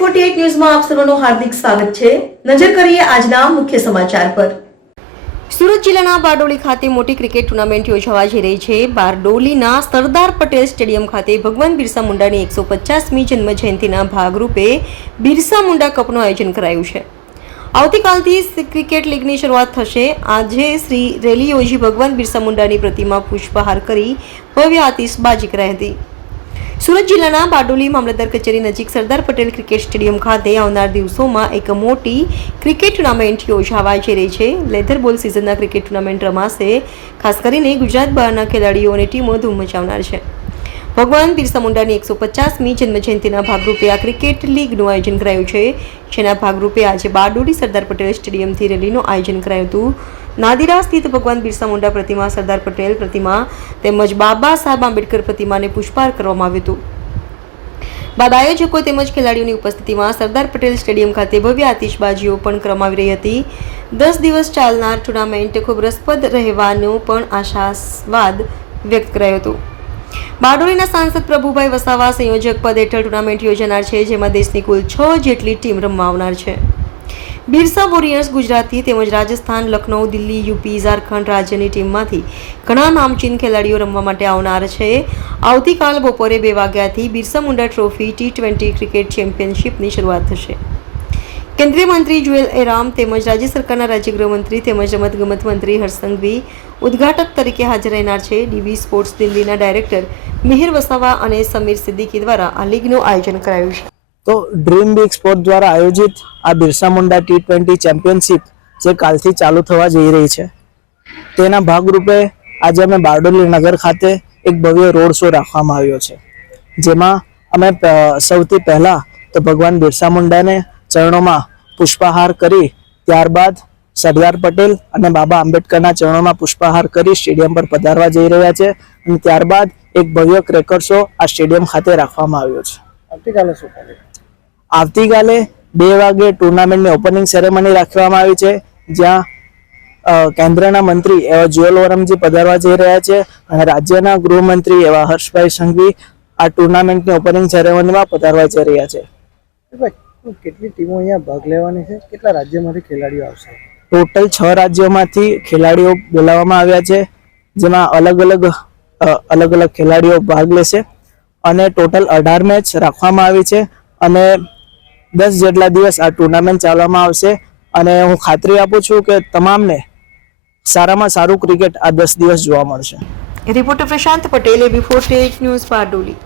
Forty ન્યૂઝમાં આપ સર્વનું હાર્દિક સ્વાગત છે. નજર કરીએ આજના મુખ્ય સમાચાર પર. સુરત જિલ્લાના બારડોલી ખાતે મોટી ક્રિકેટ ટુર્નામેન્ટ યોજાવા જઈ રહી છે. બારડોલીના સરદાર પટેલ સ્ટેડિયમ ખાતે ભગવાન બિરસા મુંડાની એકસો પચાસમી જન્મ જયંતિના ભાગરૂપે બિરસા મુંડા કપનું આયોજન કરાયું છે. આવતીકાલથી ક્રિકેટ લીગની શરૂઆત થશે. આજે શ્રી રેલી યોજી ભગવાન બિરસા મુંડાની પ્રતિમા પુષ્પહાર કરી ભવ્ય આતિશબાજી કરાઈ હતી. સુરત જિલ્લાના બારડોલી મામલતદાર કચેરી નજીક સરદાર પટેલ ક્રિકેટ સ્ટેડિયમ ખાતે આવનાર દિવસોમાં એક મોટી ક્રિકેટ ટુર્નામેન્ટ યોજાવા જઈ રહી છે. લેધર બોલ સિઝનના ક્રિકેટ ટુર્નામેન્ટ રમાશે. ખાસ કરીને ગુજરાત બહારના ખેલાડીઓ અને ટીમો ધૂમ મચાવનાર છે. ભગવાન બિરસા મુંડાની એકસો પચાસમી જન્મજયંતિના ભાગરૂપે આ ક્રિકેટ લીગનું આયોજન કરાયું છે. જેના ભાગરૂપે આજે બારડોલી સરદાર પટેલ સ્ટેડિયમથી રેલીનું આયોજન કરાયું હતું. નાદિરા સ્થિત ભગવાન બિરસા મુંડા પ્રતિમા, સરદાર પટેલ પ્રતિમા તેમજ બાબા સાહેબ આંબેડકર પ્રતિમાને પુષ્પાર કરવામાં આવ્યું હતું. બાદ આયોજકો તેમજ ખેલાડીઓની ઉપસ્થિતિમાં સરદાર પટેલ સ્ટેડિયમ ખાતે ભવ્ય આતિશબાજીઓ પણ કરવામાં રહી હતી. દસ દિવસ ચાલનાર ટુર્નામેન્ટ ખૂબ રસપ્રદ રહેવાનો પણ આશાસ્વાદ વ્યક્ત કરાયો હતો. બારડોલીના સાંસદ પ્રભુભાઈ વસાવા સંયોજક પદ હેઠળ ટુર્નામેન્ટ યોજાનાર છે, જેમાં દેશની કુલ છ જેટલી ટીમ રમવા આવનાર છે. બિરસા વોરિયર્સ ગુજરાતથી તેમજ રાજસ્થાન લખનઉ દિલ્હી, યુપી, ઝારખંડ રાજ્યની ટીમમાંથી ઘણા નામચીન ખેલાડીઓ રમવા માટે આવનાર છે. આવતીકાલ બપોરે બે વાગ્યાથી Birsa Munda trophy, T twenty cricket ચેમ્પિયનશિપની શરૂઆત થશે. કેન્દ્રીય મંત્રી જુએલ એરામ તેમજ રાજ્ય સરકારના રાજ્ય ગૃહમંત્રી તેમજ રમતગમત મંત્રી હર્ષ સંઘવી ઉદ્ઘાટક તરીકે હાજર રહેનાર છે. ડીવી સ્પોર્ટ્સ દિલ્હીના ડાયરેક્ટર મિહિર વસાવા અને સમીર સિદ્દીકી દ્વારા આ લીગનું આયોજન કરાયું છે. તો ડ્રીમ બિગ સ્પોર્ટ દ્વારા આયોજિત આ Birsa Munda T twenty championship જે કાલથી ચાલુ થવા જઈ રહી છે. તેના ભાગરૂપે આજે અમે બારડોલી નગર ખાતે એક ભવ્ય રોડ શો રાખવામાં આવ્યો છે. જેમાં અમે સૌથી પહેલા તો ભગવાન બિરસા મુંડાને ચરણોમાં પુષ્પાહાર કરી, ત્યારબાદ સરદાર પટેલ અને બાબા આંબેડકરના ચરણોમાં પુષ્પહાર કરી સ્ટેડિયમ પર પધારવા જઈ રહ્યા છે અને ત્યારબાદ એક ભવ્ય ક્રેકર શો આ સ્ટેડિયમ ખાતે રાખવામાં આવ્યો છે. આવતીકાલે શું આવતીકાલે બે વાગે ટુર્નામેન્ટની ઓપનિંગ સેરેમની રાખવામાં આવી છે જ્યાં કેન્દ્રના મંત્રી એવા જ્યુઅલ ઓરમજી પધારવા જઈ રહ્યા છે અને રાજ્યના ગૃહમંત્રી એવા હર્ષભાઈ સંઘવી આ ટુર્નામેન્ટની ઓપનિંગ સેરેમનીમાં પધારવા જઈ રહ્યા છે. કેટલી ટીમો અહીંયા ભાગ લેવાની છે? કેટલા રાજ્યમાંથી ખેલાડીઓ આવશે? ટોટલ છ રાજ્યોમાંથી ખેલાડીઓ બોલાવવામાં આવ્યા છે જેમાં અલગ અલગ અલગ અલગ ખેલાડીઓ ભાગ લેશે અને ટોટલ અઢાર મેચ રાખવામાં આવી છે અને દસ જેટલા દિવસ આ ટુર્નામેન્ટ ચાલવામાં આવશે. અને હું ખાતરી આપું છું કે તમામને સારામાં સારું ક્રિકેટ આ દસ દિવસ જોવા મળશે. રિપોર્ટર પ્રશાંત પટેલે બિફોર ટેક ન્યૂઝ બારડોલી